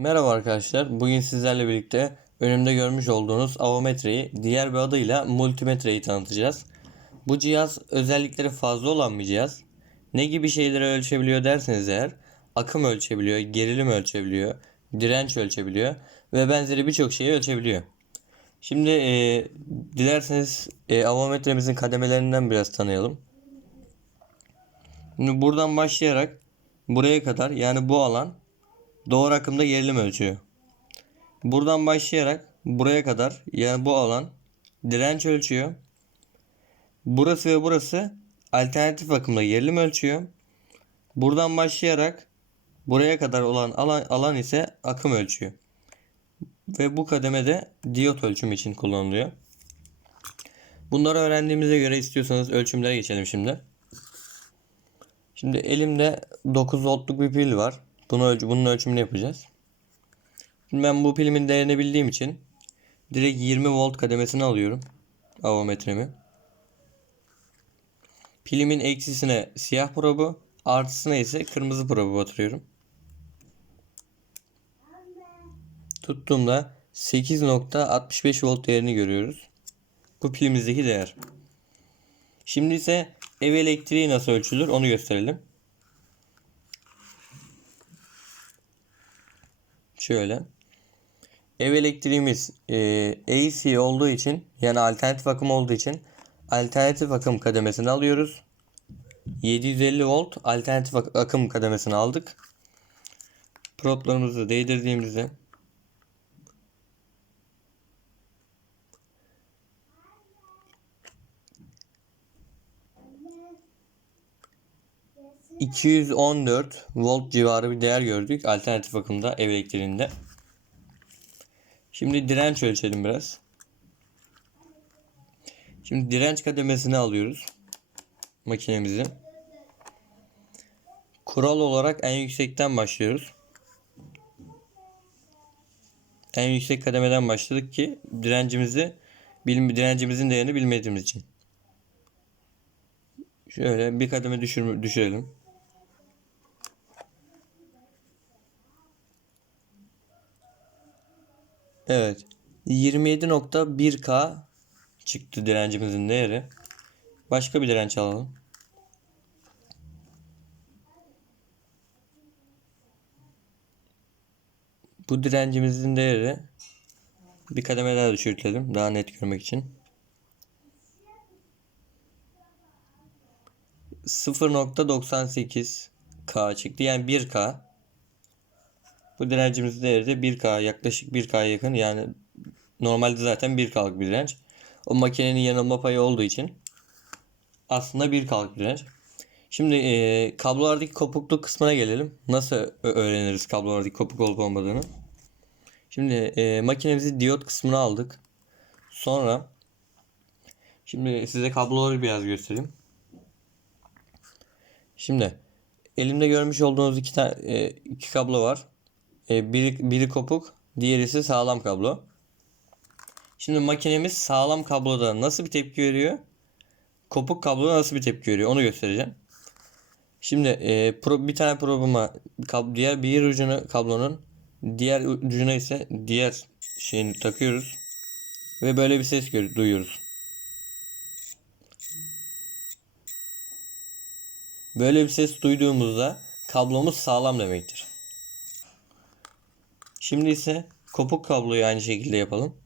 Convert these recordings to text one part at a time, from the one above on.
Merhaba arkadaşlar. Bugün sizlerle birlikte önümde görmüş olduğunuz avometreyi diğer bir adıyla multimetreyi tanıtacağız. Bu cihaz özellikleri fazla olan bir cihaz. Ne gibi şeyleri ölçebiliyor derseniz eğer akım ölçebiliyor, gerilim ölçebiliyor, direnç ölçebiliyor ve benzeri birçok şeyi ölçebiliyor. Şimdi e, dilerseniz e, avometremizin kademelerinden biraz tanıyalım. Şimdi buradan başlayarak buraya kadar yani bu alan doğru akımda gerilim ölçüyor. Buradan başlayarak buraya kadar yani bu alan direnç ölçüyor. Burası ve burası alternatif akımda gerilim ölçüyor. Buradan başlayarak buraya kadar olan alan, alan ise akım ölçüyor. Ve bu kademede diyot ölçüm için kullanılıyor. Bunları öğrendiğimize göre istiyorsanız ölçümlere geçelim şimdi. Şimdi elimde 9 voltluk bir pil var. Bunu ölç bunun ölçümünü yapacağız. Şimdi ben bu pilimin değerini bildiğim için direkt 20 volt kademesini alıyorum. Avometremi. Pilimin eksisine siyah probu, artısına ise kırmızı probu batırıyorum. Tuttuğumda 8.65 volt değerini görüyoruz. Bu pilimizdeki değer. Şimdi ise ev elektriği nasıl ölçülür onu gösterelim. Şöyle. Ev elektriğimiz e, AC olduğu için yani alternatif akım olduğu için alternatif akım kademesini alıyoruz. 750 volt alternatif ak- akım kademesini aldık. Proplarımızı değdirdiğimizde ...214 volt civarı bir değer gördük alternatif akımda ev elektriğinde. Şimdi direnç ölçelim biraz. Şimdi direnç kademesini alıyoruz. Makinemizi. Kural olarak en yüksekten başlıyoruz. En yüksek kademeden başladık ki direncimizi bilim direncimizin değerini bilmediğimiz için. Şöyle bir kademe düşür, düşürelim. Evet. 27.1K çıktı direncimizin değeri. Başka bir direnç alalım. Bu direncimizin değeri bir kademe daha düşürtelim daha net görmek için. 0.98K çıktı yani 1K. Bu direncimizin değeri de 1K yaklaşık 1K'ya yakın yani normalde zaten 1K'lık bir direnç. O makinenin yanılma payı olduğu için aslında 1K'lık bir direnç. Şimdi e, kablolardaki kopukluk kısmına gelelim. Nasıl öğreniriz kablolardaki kopuk olup olmadığını? Şimdi e, makinemizi diyot kısmına aldık. Sonra şimdi size kabloları biraz göstereyim. Şimdi elimde görmüş olduğunuz iki tane iki kablo var. E, biri, biri kopuk, diğeri ise sağlam kablo. Şimdi makinemiz sağlam kabloda nasıl bir tepki veriyor? Kopuk kabloda nasıl bir tepki veriyor? Onu göstereceğim. Şimdi e, pro, bir tane probuma kab, diğer bir ucunu kablonun diğer ucuna ise diğer şeyini takıyoruz ve böyle bir ses duyuyoruz. Böyle bir ses duyduğumuzda kablomuz sağlam demektir. Şimdi ise kopuk kabloyu aynı şekilde yapalım.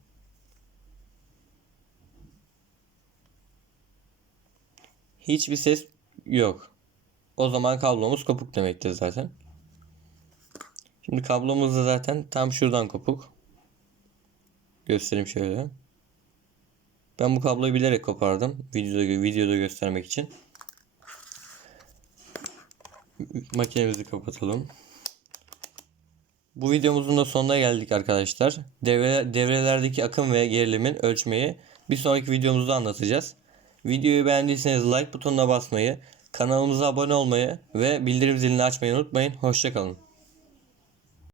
Hiçbir ses yok. O zaman kablomuz kopuk demektir zaten. Şimdi kablomuz da zaten tam şuradan kopuk. Göstereyim şöyle. Ben bu kabloyu bilerek kopardım. Videoda, videoda göstermek için. Makinemizi kapatalım. Bu videomuzun da sonuna geldik arkadaşlar. Devre, devrelerdeki akım ve gerilimin ölçmeyi bir sonraki videomuzda anlatacağız. Videoyu beğendiyseniz like butonuna basmayı, kanalımıza abone olmayı ve bildirim zilini açmayı unutmayın. Hoşçakalın.